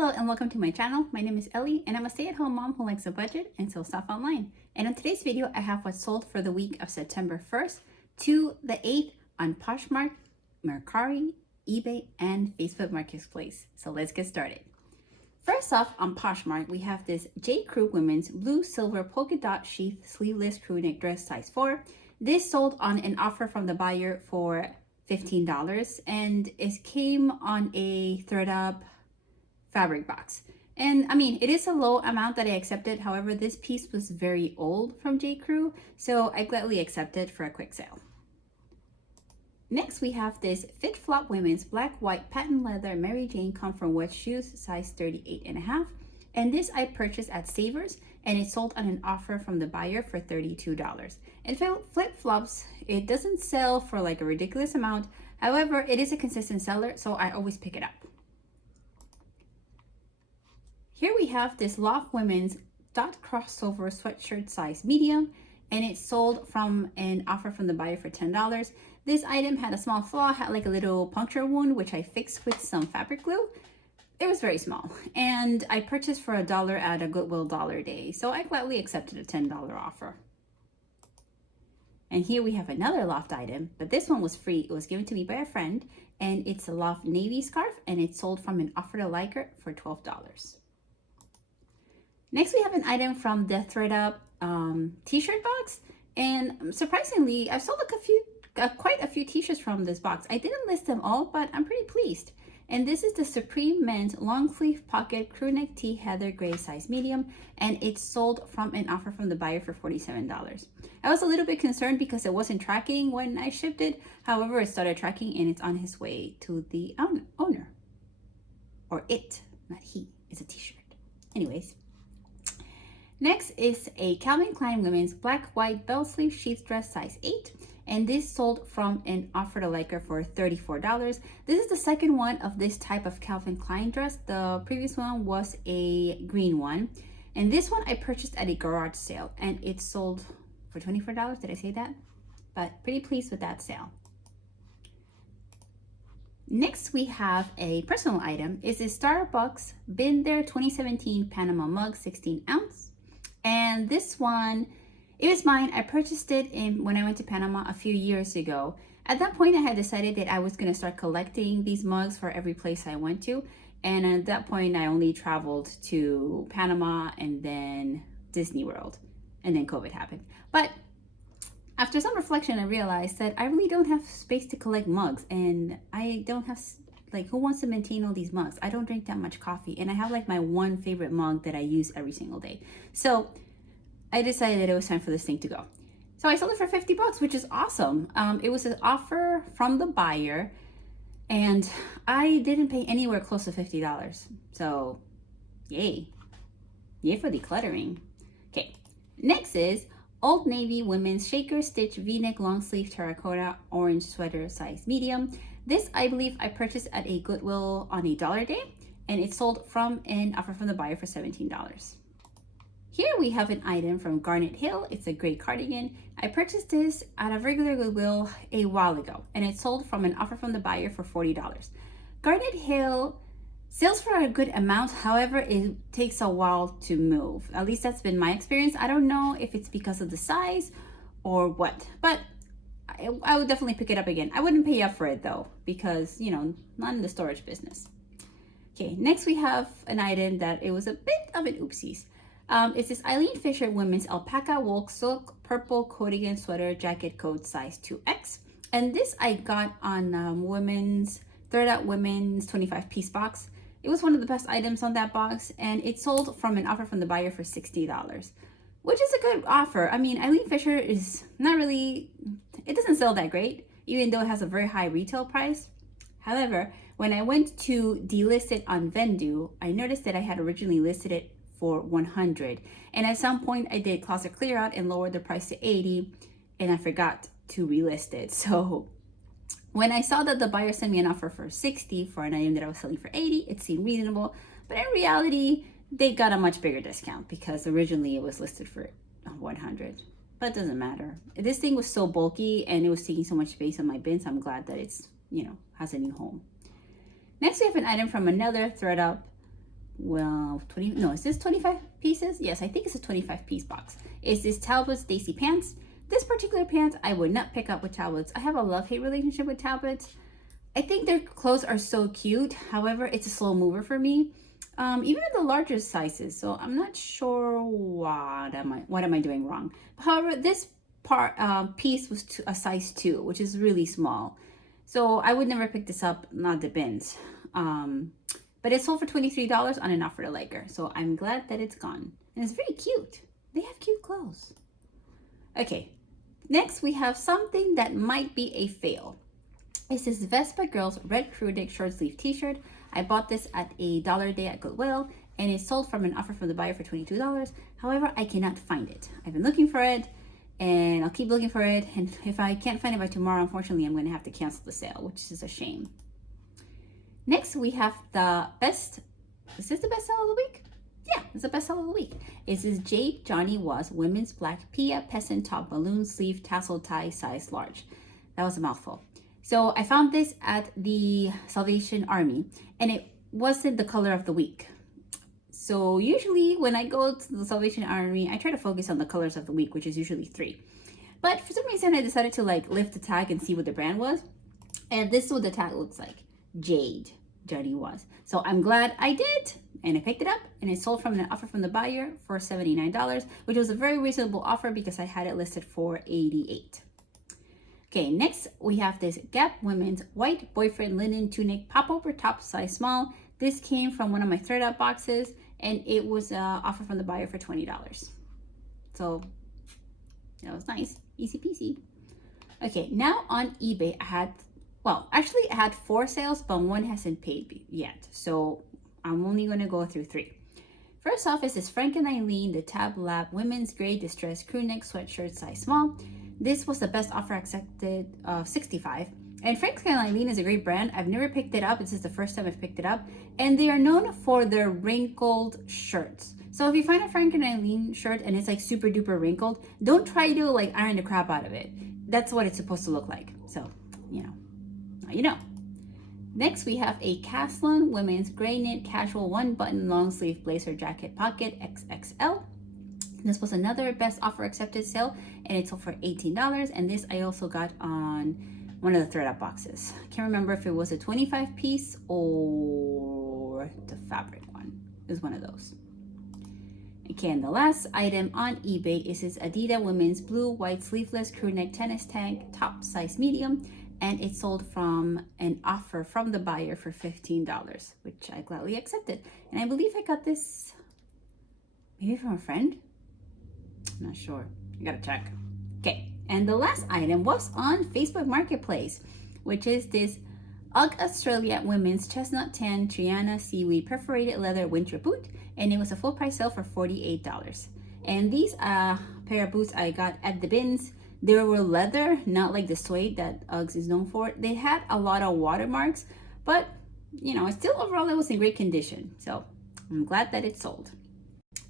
Hello and welcome to my channel. My name is Ellie and I'm a stay-at-home mom who likes a budget and sells stuff online. And in today's video, I have what's sold for the week of September 1st to the 8th on Poshmark, Mercari, eBay, and Facebook Marketplace. So let's get started. First off, on Poshmark, we have this J. Crew women's blue silver polka dot sheath sleeveless crew neck dress size 4. This sold on an offer from the buyer for $15 and it came on a ThredUp fabric box. And I mean, it is a low amount that I accepted. However, this piece was very old from J. Crew, so I gladly accepted for a quick sale. Next, we have this Fit Flop women's black white patent leather Mary Jane comfort wedge shoes size 38.5. And this I purchased at Savers and it sold on an offer from the buyer for $32. And flip flops, it doesn't sell for like a ridiculous amount. However, it is a consistent seller, so I always pick it up. Here we have this Loft Women's dot crossover sweatshirt size medium, and it sold from an offer from the buyer for $10. This item had a small flaw, had like a little puncture wound, which I fixed with some fabric glue. It was very small, and I purchased for $1 at a Goodwill Dollar Day, so I gladly accepted a $10 offer. And here we have another Loft item, but this one was free. It was given to me by a friend, and it's a Loft navy scarf, and it sold from an offer to liker for $12. Next, we have an item from the ThredUp t-shirt box, and surprisingly, I've sold quite a few t-shirts from this box. I didn't list them all, but I'm pretty pleased. And this is the Supreme Men's long sleeve pocket crew neck tee heather gray size medium, and it sold from an offer from the buyer for $47. I was a little bit concerned because it wasn't tracking when I shipped it. However, it started tracking and it's on his way to the owner. Or it, not he. It's a t-shirt. Anyways. Next is a Calvin Klein women's black white bell sleeve sheath dress size 8, and this sold from an offer to liker for $34. This is the second one of this type of Calvin Klein dress. The previous one was a green one, and this one I purchased at a garage sale and it sold for $24. Did I say that? But pretty pleased with that sale. Next, we have a personal item. It's a Starbucks Been There 2017 Panama mug, 16 ounce. And this one, it was mine. I purchased it when I went to Panama a few years ago. At that point, I had decided that I was going to start collecting these mugs for every place I went to. And at that point, I only traveled to Panama and then Disney World. And then COVID happened. But after some reflection, I realized that I really don't have space to collect mugs. And I don't have, like, who wants to maintain all these mugs? I don't drink that much coffee. And I have like my one favorite mug that I use every single day. So I decided that it was time for this thing to go. So I sold it for $50, which is awesome. It was an offer from the buyer and I didn't pay anywhere close to $50. So yay. Yay for decluttering. Okay, next is Old Navy women's shaker stitch v-neck long sleeve terracotta orange sweater size medium. This I believe I purchased at a Goodwill on a dollar day, and it sold from an offer from the buyer for $17. Here we have an item from Garnet Hill. It's a gray cardigan. I purchased this at a regular Goodwill a while ago, and it sold from an offer from the buyer for $40. Garnet Hill sells for a good amount. However, it takes a while to move. At least that's been my experience. I don't know if it's because of the size or what, but I would definitely pick it up again. I wouldn't pay up for it though, because, you know, not in the storage business. Okay, next we have an item that it was a bit of an oopsies. It's this Eileen Fisher women's alpaca wool silk purple cardigan sweater jacket coat size 2X. And this I got on women's ThredUp women's 25-piece box. It was one of the best items on that box, and it sold from an offer from the buyer for $60, which is a good offer. I mean, Eileen Fisher is not really, it doesn't sell that great, even though it has a very high retail price. However, when I went to delist it on Vendoo, I noticed that I had originally listed it for $100. And at some point I did closet clear out and lowered the price to $80, and I forgot to relist it. So when I saw that the buyer sent me an offer for $60 for an item that I was selling for $80, it seemed reasonable. But in reality, they got a much bigger discount because originally it was listed for $100. But it doesn't matter. This thing was so bulky and it was taking so much space on my bins. I'm glad that it's, you know, has a new home. Next, we have an item from another ThredUp well, 20, no, is this 25 pieces? Yes, I think it's a 25 piece box. It's this Talbot's Daisy pants. This particular pants I would not pick up with Talbots. I have a love-hate relationship with Talbots. I think their clothes are so cute. However, it's a slow mover for me. Even in the larger sizes. So I'm not sure what am I doing wrong. However, this piece was a size 2, which is really small. So I would never pick this up, not the bins. But it sold for $23 on an offer to liker. So I'm glad that it's gone. And it's very cute. They have cute clothes. Okay, next we have something that might be a fail. It's this Vespa Girls Red Crew Neck short sleeve t-shirt. I bought this at $1 a day at Goodwill, and it sold from an offer from the buyer for $22. However, I cannot find it. I've been looking for it, and I'll keep looking for it. And if I can't find it by tomorrow, unfortunately, I'm going to have to cancel the sale, which is a shame. Next, we have the best. Is this the best seller of the week? Yeah, it's the best seller of the week. It's this Jade Johnny Was women's black Pia peasant top balloon sleeve tassel tie size large. That was a mouthful. So I found this at the Salvation Army, and it wasn't the color of the week. So usually when I go to the Salvation Army, I try to focus on the colors of the week, which is usually 3. But for some reason, I decided to lift the tag and see what the brand was. And this is what the tag looks like. Jade Johnny Was. So I'm glad I did, and I picked it up, and it sold from an offer from the buyer for $79, which was a very reasonable offer because I had it listed for $88. Okay, next we have this Gap Women's White Boyfriend Linen Tunic Popover Top size small. This came from one of my third up boxes, and it was offered from the buyer for $20. So that was nice, easy peasy. Okay, now on eBay I had 4 sales, but one hasn't paid yet. So I'm only gonna go through 3. First off is this Frank and Eileen, the Tab Lab Women's Gray Distress Crew Neck Sweatshirt size small. This was the best offer accepted of $65. And Frank and Eileen is a great brand. I've never picked it up. This is the first time I've picked it up. And they are known for their wrinkled shirts. So if you find a Frank and Eileen shirt and it's super duper wrinkled, don't try to iron the crap out of it. That's what it's supposed to look like. So, now you know. Next, we have a Caslon Women's Gray Knit Casual 1-button long sleeve blazer jacket pocket XXL. This was another best offer accepted sale, and it sold for $18. And this I also got on one of the third up boxes. I can't remember if it was a 25 piece or the fabric one. It was one of those. Okay, and the last item on eBay is this Adidas Women's Blue White Sleeveless Crew Neck Tennis Tank top size medium, and it sold from an offer from the buyer for $15, which I gladly accepted. And I believe I got this maybe from a friend. I'm not sure. I gotta check. Okay, and the last item was on Facebook Marketplace, which is this UGG Australia Women's Chestnut Tan Triana Seaweed Perforated Leather Winter Boot, and it was a full price sale for $48. And these pair of boots I got at the bins. They were leather, not like the suede that UGG is known for. They had a lot of watermarks, but still overall it was in great condition. So I'm glad that it sold.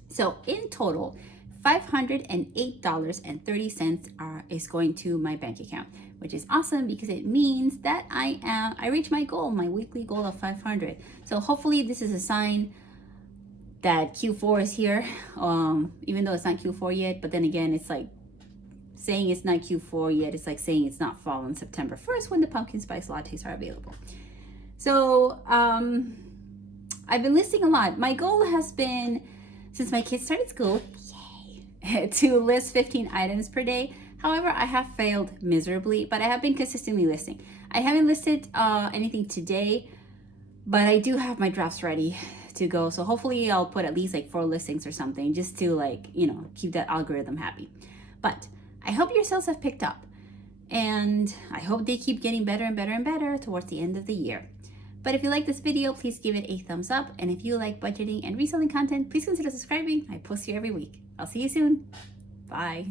So in total, $508.30 is going to my bank account, which is awesome because it means that I reached my goal, my weekly goal of 500. So hopefully this is a sign that Q4 is here, even though it's not Q4 yet. But then again, it's like saying it's not Q4 yet. It's like saying it's not fall on September 1st when the pumpkin spice lattes are available. So I've been listing a lot. My goal has been, since my kids started school, to list 15 items per day. However, I have failed miserably, but I have been consistently listing. I haven't listed anything today, but I do have my drafts ready to go. So hopefully I'll put at least 4 listings or something just to keep that algorithm happy. But I hope your sales have picked up, and I hope they keep getting better and better and better towards the end of the year. But if you like this video, please give it a thumbs up. And if you like budgeting and reselling content, please consider subscribing. I post here every week. I'll see you soon. Bye.